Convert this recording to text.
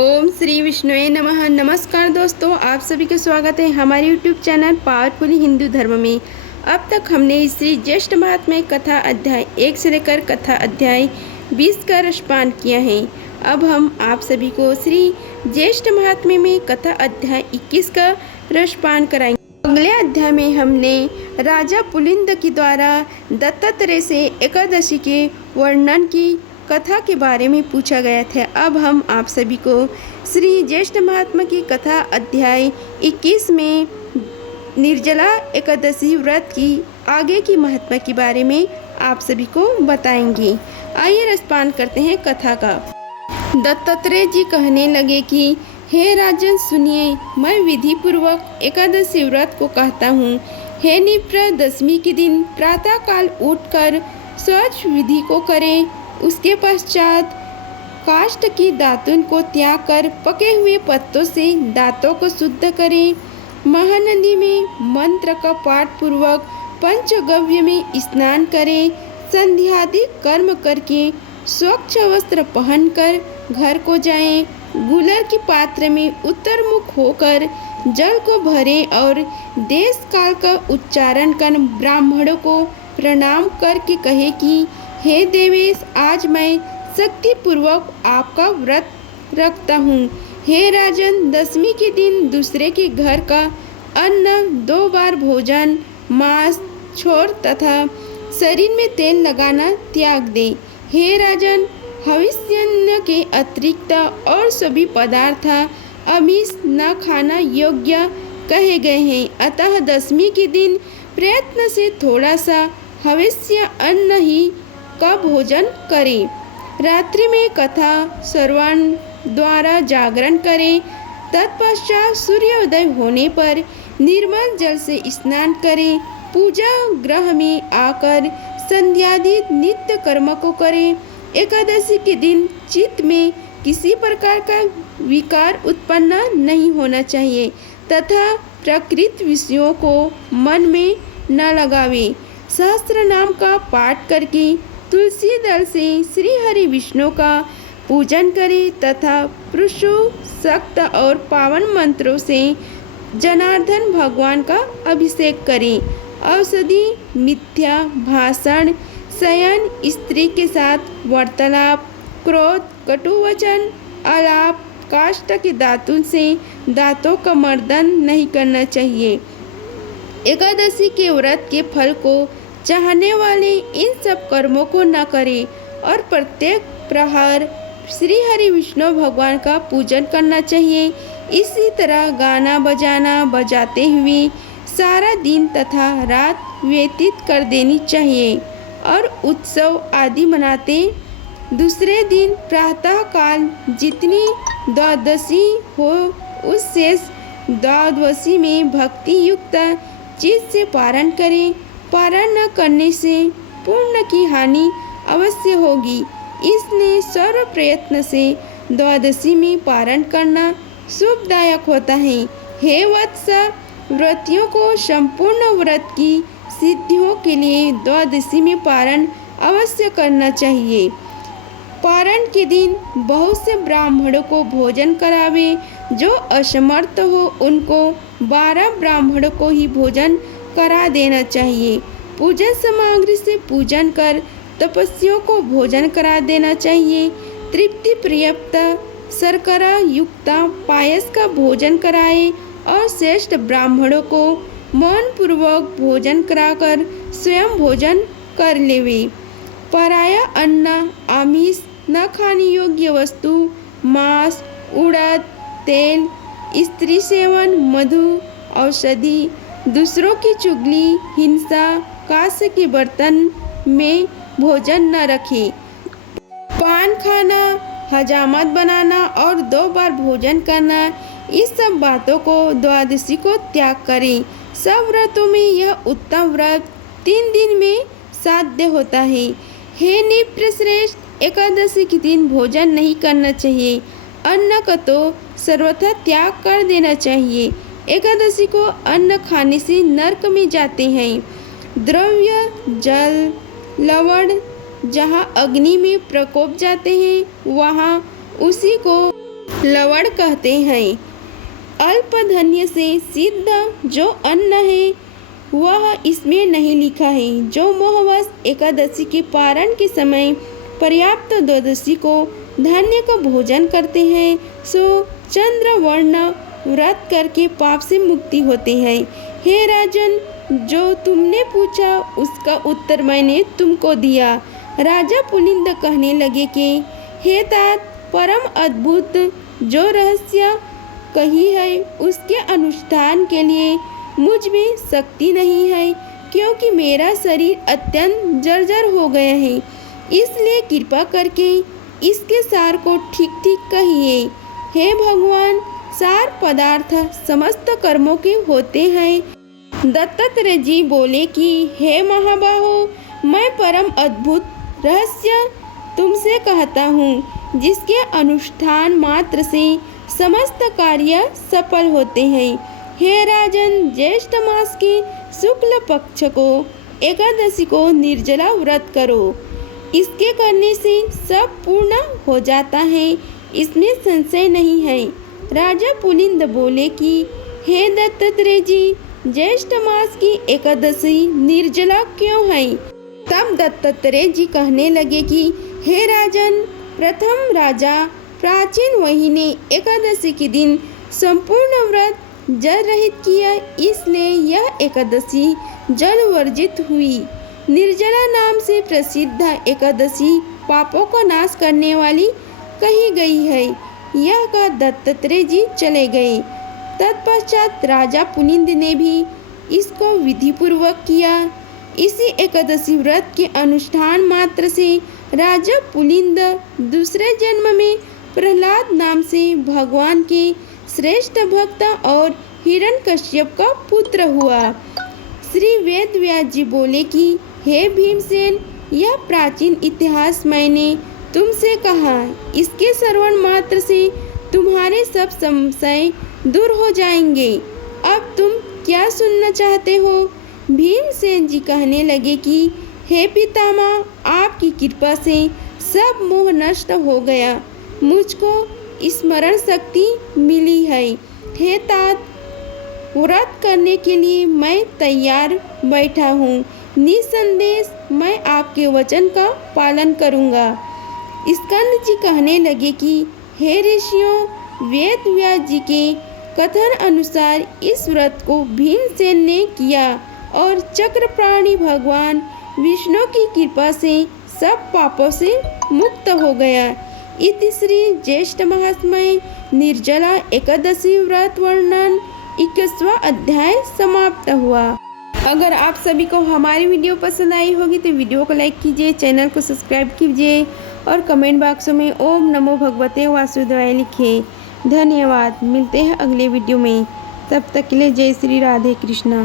ओम श्री विष्णुवे नमः। नमस्कार दोस्तों, आप सभी का स्वागत है हमारे यूट्यूब चैनल पावरफुली हिंदू धर्म में। अब तक हमने श्री ज्येष्ठ महात्म्य कथा अध्याय 1 से लेकर कथा अध्याय 20 का रसपान किया है। अब हम आप सभी को श्री ज्येष्ठ महात्म्य में कथा अध्याय 21 का रसपान कराएंगे। अगले अध्याय में हमने राजा पुलिंद के द्वारा दत्तात्रेय से एकादशी के वर्णन की कथा के बारे में पूछा गया था। अब हम आप सभी को श्री ज्येष्ठ महात्मा की कथा अध्याय 21 में निर्जला एकादशी व्रत की आगे की महत्व के बारे में आप सभी को बताएंगे। आइए रसपान करते हैं कथा का। दत्तात्रेय जी कहने लगे कि हे राजन सुनिए, मैं विधि पूर्वक एकादशी व्रत को कहता हूँ। हे निप्र, दशमी के दिन प्रातः काल उठकर स्वच्छ विधि को करें। उसके पश्चात काष्ठ की दातुन को त्याग कर पके हुए पत्तों से दांतों को शुद्ध करें। महानदी में मंत्र का पाठ पूर्वक पंचगव्य में स्नान करें। संध्यादि कर्म करके स्वच्छ वस्त्र पहनकर घर को जाएं। गुलर के पात्र में उत्तर मुख होकर जल को भरें और देश काल का उच्चारण कर ब्राह्मणों को प्रणाम करके कहे कि हे देवेश, आज मैं शक्ति पूर्वक आपका व्रत रखता हूँ। हे राजन, दशमी के दिन दूसरे के घर का अन्न 2 बार भोजन, मांस छोड़ तथा शरीर में तेल लगाना त्याग दे। हे राजन, हविष्यन्न के अतिरिक्त और सभी पदार्थ आमिष न खाना योग्य कहे गए हैं। अतः दशमी के दिन प्रयत्न से थोड़ा सा हविष्य अन्न ही का भोजन करें। रात्रि में कथा श्रवण द्वारा जागरण करें। तत्पश्चात सूर्योदय होने पर निर्मल जल से स्नान करें। पूजा गृह में आकर संध्यादि नित्य कर्म को करें। एकादशी के दिन चित्त में किसी प्रकार का विकार उत्पन्न नहीं होना चाहिए तथा प्रकृत विषयों को मन में न लगावे। सहस्त्र नाम का पाठ करके तुलसी दल से श्री हरि विष्णु का पूजन करें तथा पुरुषो सक्त और पावन मंत्रों से जनार्दन भगवान का अभिषेक करें। औषधि, मिथ्या भाषण, शयन, स्त्री के साथ वार्तालाप, क्रोध, कटुवचन, आलाप, काष्ठ के दातुन से दांतों का मर्दन नहीं करना चाहिए। एकादशी के व्रत के फल को चाहने वाले इन सब कर्मों को न करें और प्रत्येक प्रहर श्री हरि विष्णु भगवान का पूजन करना चाहिए। इसी तरह गाना बजाना बजाते हुए सारा दिन तथा रात व्यतीत कर देनी चाहिए और उत्सव आदि मनाते दूसरे दिन प्रातः काल जितनी द्वादशी हो उस शेष द्वादशी में भक्ति युक्त चित्त से पारण करें। पारण न करने से पुण्य की हानि अवश्य होगी, इसलिए सर्व प्रयत्न से द्वादशी में पारण करना शुभदायक होता है। हे वत्स, व्रतियों को संपूर्ण व्रत की सिद्धियों के लिए द्वादशी में पारण अवश्य करना चाहिए। पारण के दिन बहुत से ब्राह्मणों को भोजन करावे। जो असमर्थ हो उनको 12 ब्राह्मणों को ही भोजन करा देना चाहिए। पूजन सामग्री से पूजन कर तपस्वियों को भोजन करा देना चाहिए। तृप्ति पर्याप्त शर्करा युक्त पायस का भोजन कराए और श्रेष्ठ ब्राह्मणों को मौन पूर्वक भोजन कराकर स्वयं भोजन कर लेवे। पराया अन्न, आमिष, न खाने योग्य वस्तु, मांस, उड़द, तेल, स्त्री सेवन, मधु, औषधि, दूसरों की चुगली, हिंसा, कांस्य के बर्तन में भोजन न रखें। पान खाना, हजामत बनाना और 2 बार भोजन करना, इस सब बातों को द्वादशी को त्याग करें। सब व्रतों में यह उत्तम व्रत 3 दिन में साध्य होता है। हे निप्र श्रेष्ठ, एकादशी के दिन भोजन नहीं करना चाहिए। अन्न का तो सर्वथा त्याग कर देना चाहिए। एकादशी को अन्न खाने से नरक में जाते हैं। द्रव्य, जल, लवण जहाँ अग्नि में प्रकोप जाते हैं वहाँ उसी को लवण कहते हैं। अल्प धन्य से सिद्ध जो अन्न है वह इसमें नहीं लिखा है। जो मोहवश एकादशी के पारण के समय पर्याप्त द्वादशी को धान्य का भोजन करते हैं सो चंद्र वर्ण व्रत करके पाप से मुक्ति होते हैं। हे राजन, जो तुमने पूछा उसका उत्तर मैंने तुमको दिया। राजा पुलिंद कहने लगे कि हे तात, परम अद्भुत जो रहस्य कही है उसके अनुष्ठान के लिए मुझ में शक्ति नहीं है, क्योंकि मेरा शरीर अत्यंत जर्जर हो गया है। इसलिए कृपा करके इसके सार को ठीक ठीक कहिए। हे भगवान, सार पदार्थ समस्त कर्मों के होते हैं। दत्तात्रेय जी बोले कि हे महाबाहो, मैं परम अद्भुत रहस्य तुमसे कहता हूँ, जिसके अनुष्ठान मात्र से समस्त कार्य सफल होते हैं। हे राजन, ज्येष्ठ मास के शुक्ल पक्ष को एकादशी को निर्जला व्रत करो। इसके करने से सब पूर्ण हो जाता है, इसमें संशय नहीं है। राजा पुलिंद बोले कि हे दत्तात्रेय जी, ज्येष्ठ मास की एकादशी निर्जला क्यों है? तब दत्तात्रेय जी कहने लगे कि हे राजन, प्रथम राजा प्राचीन वही ने एकादशी के दिन संपूर्ण व्रत जल रहित किया, इसलिए यह एकादशी जल वर्जित हुई। निर्जला नाम से प्रसिद्ध एकादशी पापों का नाश करने वाली कही गई है। यह कह दत्तात्रेय जी चले गए। तत्पश्चात राजा पुलिंद ने भी इसको विधिपूर्वक किया। इसी एकादशी व्रत के अनुष्ठान मात्र से राजा पुलिंद दूसरे जन्म में प्रहलाद नाम से भगवान के श्रेष्ठ भक्त और हिरण्यकश्यप का पुत्र हुआ। श्री वेद व्यास जी बोले कि हे भीमसेन, यह प्राचीन इतिहास मैंने तुमसे कहा, इसके श्रवण मात्र से तुम्हारे सब संशय दूर हो जाएंगे। अब तुम क्या सुनना चाहते हो? भीमसेन जी कहने लगे कि हे पितामह, आपकी कृपा से सब मोह नष्ट हो गया, मुझको स्मरण शक्ति मिली है। हे तात, व्रत करने के लिए मैं तैयार बैठा हूँ। निसंदेह मैं आपके वचन का पालन करूँगा। स्कंद जी कहने लगे कि हे ऋषियों, वेद व्यास जी के कथन अनुसार इस व्रत को भीमसेन ने किया और चक्रप्राणी भगवान विष्णु की कृपा से सब पापों से मुक्त हो गया। इति श्री ज्येष्ठ महात्म्य निर्जला एकादशी व्रत वर्णन 21वां अध्याय समाप्त हुआ। अगर आप सभी को हमारी वीडियो पसंद आई होगी तो वीडियो को लाइक कीजिए, चैनल को सब्सक्राइब कीजिए और कमेंट बॉक्स में ओम नमो भगवते वासुदेवाय लिखिए। धन्यवाद। मिलते हैं अगले वीडियो में, तब तक के लिए जय श्री राधे कृष्णा।